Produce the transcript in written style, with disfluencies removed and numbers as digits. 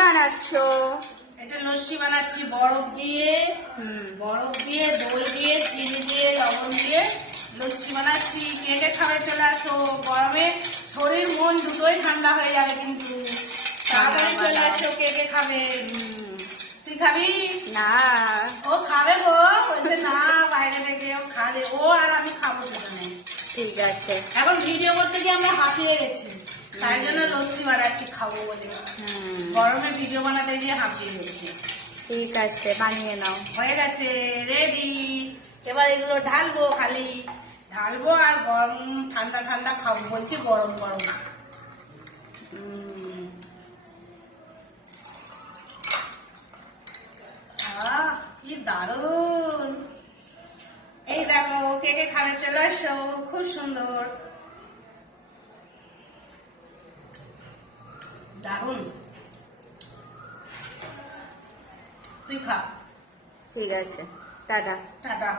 বানাচ্ছো? এটা লস্যি বানাচ্ছি বরফ দিয়ে, দই দিয়ে, চিনি দিয়ে, লবণ দিয়ে লস্যি বানাচ্ছি। কে কে খাবে চলে আসো। গরমে শরীর মন দুটোই ঠান্ডা হয়ে যাবে, কিন্তু তাড়াতাড়ি চলে আসো। কে কে খাবে? তুই খাবি না? ও খাবে গো, বলছে না বাইরে থেকে ও খাবে। ও আর আমি খাবো দুজনে। ঠিক আছে। এখন ভিডিও করতে গিয়ে আমরা হাঁপিয়ে গেছি, তাই জন্য লস্যি বানাচ্ছি খাবো বলে। গরমে ভিডিও বানাতে গিয়ে হাঁপিয়ে গেছি। ঠিক আছে, বানিয়ে নাও। হয়ে গেছে, রেডি। এবার এগুলো ঢালবো, খালি ঢালবো আর গরম ঠান্ডা ঠান্ডা খাবো। বলছি গরম গরম। কি দারুন! এই দেখো, কে কে খাবে চলে আসো। খুব সুন্দর, দারুন। তুই খা। ঠিক আছে, টাটা। টাটা।